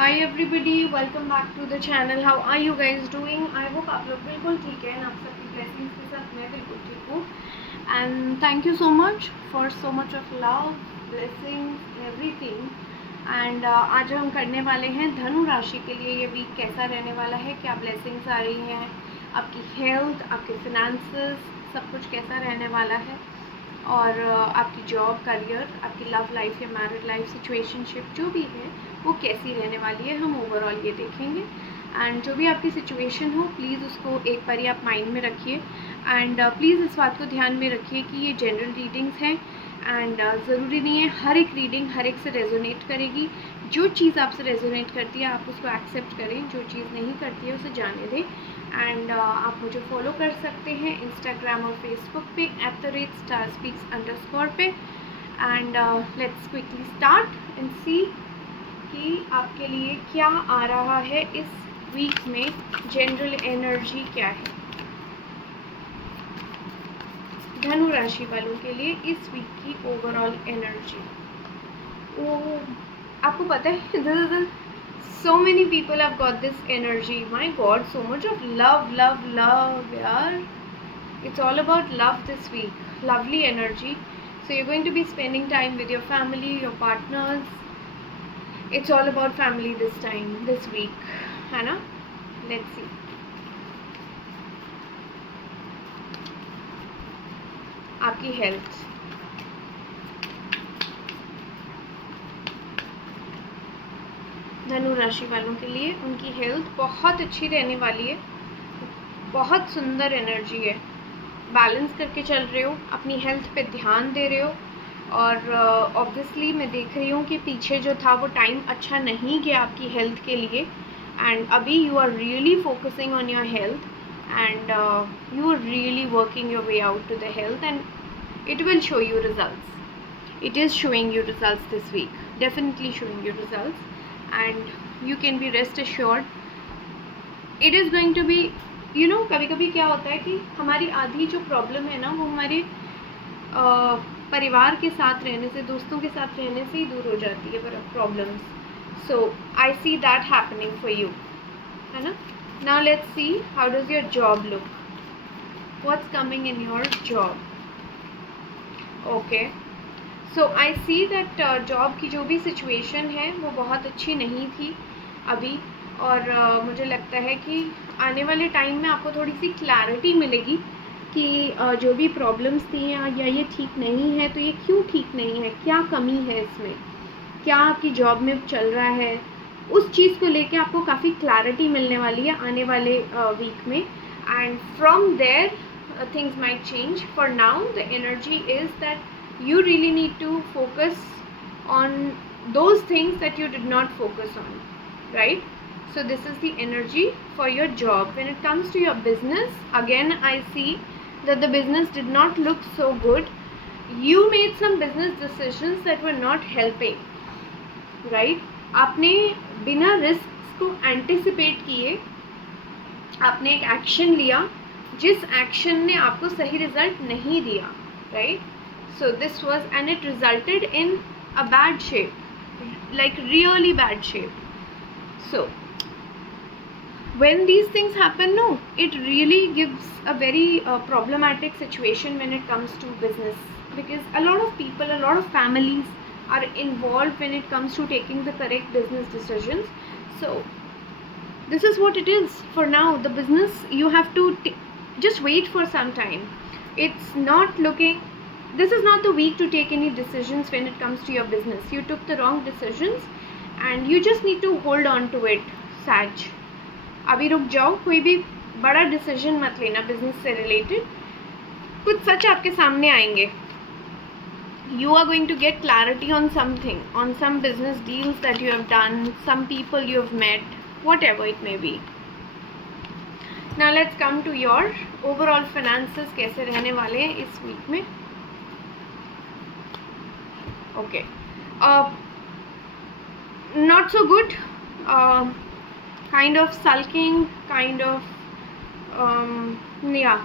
Hi everybody, welcome back to the channel. How are you guys doing? I hope आप लोग बिल्कुल ठीक है, आप सबकी ब्लेसिंग्स के साथ मैं बिल्कुल ठीक हूँ। And thank you so much of love, blessings, everything. And आज हम करने वाले हैं धनु राशि के लिए ये वीक कैसा रहने वाला है, क्या ब्लेसिंग्स आ रही हैं, आपकी हेल्थ, आपके फिनेंसेस, सब कुछ कैसा रहने वाला है, और आपकी जॉब, करियर, आपकी लव लाइफ या मैरिड लाइफ, सिचुएशनशिप जो भी है वो कैसी रहने वाली है, हम ओवरऑल ये देखेंगे। एंड जो भी आपकी सिचुएशन हो, प्लीज़ उसको एक बार आप माइंड में रखिए। एंड प्लीज़ इस बात को ध्यान में रखिए कि ये जनरल रीडिंग्स हैं एंड ज़रूरी नहीं है हर एक रीडिंग हर एक से रेजोनेट करेगी। जो चीज़ आपसे रेजोनेट करती है आप उसको एक्सेप्ट करें, जो चीज़ नहीं करती है उसे जाने दें। एंड आप मुझे फॉलो कर सकते हैं इंस्टाग्राम और फेसबुक पे @starspeaks_ पे। And let's quickly start and see कि आपके लिए क्या आ रहा है इस वीक में, जनरल एनर्जी क्या है धनु राशि वालों के लिए इस वीक की ओवरऑल एनर्जी। ओ, आपको पता है so many people have got this energy. My god, so much of love yaar. It's all about love this week. Lovely energy. So you're going to be spending time with your family, your partners. It's all about family this time, this week, है ना? Let's see. आपकी health, धनु राशि वालों के लिए उनकी health बहुत अच्छी रहने वाली है। बहुत सुंदर एनर्जी है, बैलेंस करके चल रहे हो, अपनी हेल्थ पे ध्यान दे रहे हो। और ऑब्वियसली मैं देख रही हूँ कि पीछे जो था वो टाइम अच्छा नहीं गया आपकी हेल्थ के लिए। एंड अभी you are really focusing on your health and you are really working your way out to the health and it will show you results. It is showing you results this week, definitely showing you results. And you can be rest assured it is going to be, you know, कभी कभी क्या होता है कि हमारी आधी जो problem है ना वो हमारे परिवार के साथ रहने से, दोस्तों के साथ रहने से ही दूर हो जाती है problems. So I see that happening for you, है ना? Now let's see how does your job look, what's coming in your job. Okay, so I see that job की जो भी सिचुएशन है वो बहुत अच्छी नहीं थी अभी। और मुझे लगता है कि आने वाले टाइम में आपको थोड़ी सी क्लैरिटी मिलेगी कि जो भी प्रॉब्लम्स थी या ये ठीक नहीं है तो ये क्यों ठीक नहीं है, क्या कमी है इसमें, क्या आपकी जॉब में चल रहा है, उस चीज़ को लेके आपको काफ़ी क्लैरिटी मिलने वाली है आने वाले वीक में। And from there things might change. For now the energy is that you really need to focus on those things that you did not focus on, right? So this is the energy for your job. When it comes to your business, again I see that the business did not look so good. You made some business decisions that were not helping, right? आपने बिना risk को anticipate किए आपने एक action लिया जिस action ने आपको सही रिजल्ट नहीं दिया, right? So this was, and it resulted in a bad shape, like really bad shape. So when these things happen, no, it really gives a very problematic situation when it comes to business, because a lot of people, a lot of families are involved when it comes to taking the correct business decisions. So this is what it is for now. The business, you have to just wait for some time. It's not looking, this is not the week to take any decisions when it comes to your business. You took the wrong decisions and you just need to hold on to it. Sag, अभी रुक जाओ, कोई भी बड़ा decision मत लेना business से related. कुछ सच आपके सामने आएंगे, you are going to get clarity on something, on some business deals that you have done, some people you have met, whatever it may be. Now let's come to your overall finances, कैसे रहने वाले हैं इस week में। Okay, not so good, kind of sulking, kind of yeah,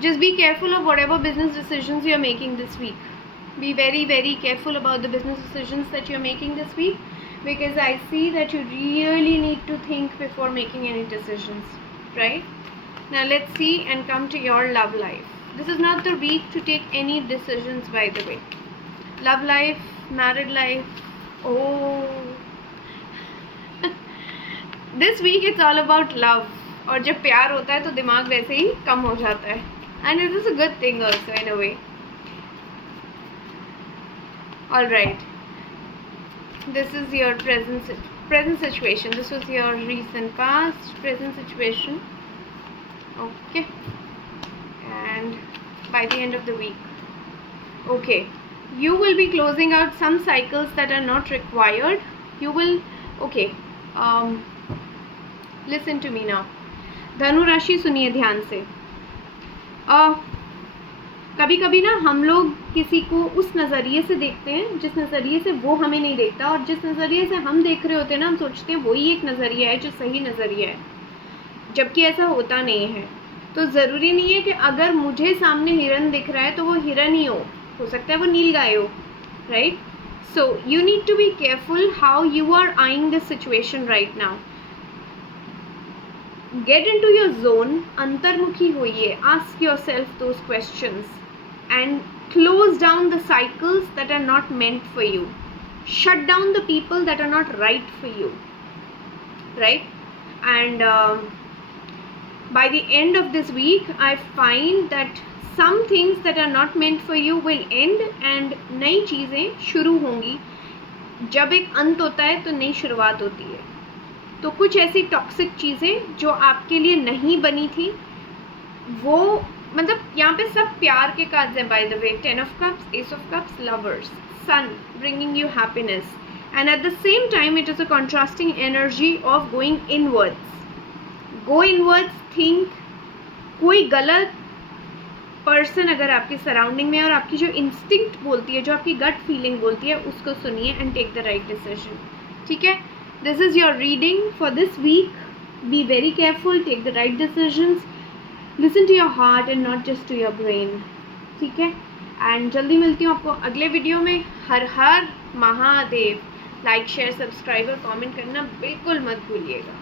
just be careful of whatever business decisions you are making this week. Be very careful about the business decisions that you are making this week, because I see that you really need to think before making any decisions, right? Now let's see and come to your love life. This is not the week to take any decisions, by the way. Love life, married life, oh. This week it's all about love. और जब प्यार होता है तो दिमाग वैसे ही कम हो जाता है. And it is a good thing also in a way. Alright. This is your present situation. This was your recent past, present situation. Okay. And by the end of the week. Okay. You will be closing out some cycles that are not required. You will, okay. Listen to me now. धनु राशि सुनिए ध्यान से. कभी कभी ना हम लोग किसी को उस नज़रिए से देखते हैं जिस नज़रिए से वो हमें नहीं देखता, और जिस नज़रिए से हम देख रहे होते हैं ना, हम सोचते हैं वही एक नज़रिया है जो सही नज़रिया है, जबकि ऐसा होता नहीं है. तो ज़रूरी नहीं है कि अगर मुझे सामने हिरन दिख रहा है तो वो हिरन ही हो सकता है वो नीलगाय हो, right? So you need to be careful how you are eyeing this situation right now. Get into your zone, अंतर्मुखी होइए, ask yourself those questions and close down the cycles that are not meant for you. Shut down the people that are not right for you, right? And by the end of this week, I find that some things that are not meant for you will end and नई चीज़ें शुरू होंगी. जब एक अंत होता है तो नई शुरुआत होती है. तो कुछ ऐसी टॉक्सिक चीज़ें जो आपके लिए नहीं बनी थी, वो मतलब यहाँ पे सब प्यार के कार्ड्स हैं by the way. 10 of cups, ace of cups, lovers, sun bringing you happiness, and at the same time it is a contrasting energy of going inwards. Go inwards, think. कोई गलत पर्सन अगर आपकी surrounding में है और आपकी जो instinct बोलती है, जो आपकी गट फीलिंग बोलती है, उसको सुनिए and take the right decision. ठीक है? This is your reading for this week. Be very careful, take the right decisions, listen to your heart and not just to your brain. ठीक है? And जल्दी मिलती हूँ आपको अगले वीडियो में. हर हर महादेव. लाइक, शेयर, सब्सक्राइब और कमेंट करना बिल्कुल मत भूलिएगा.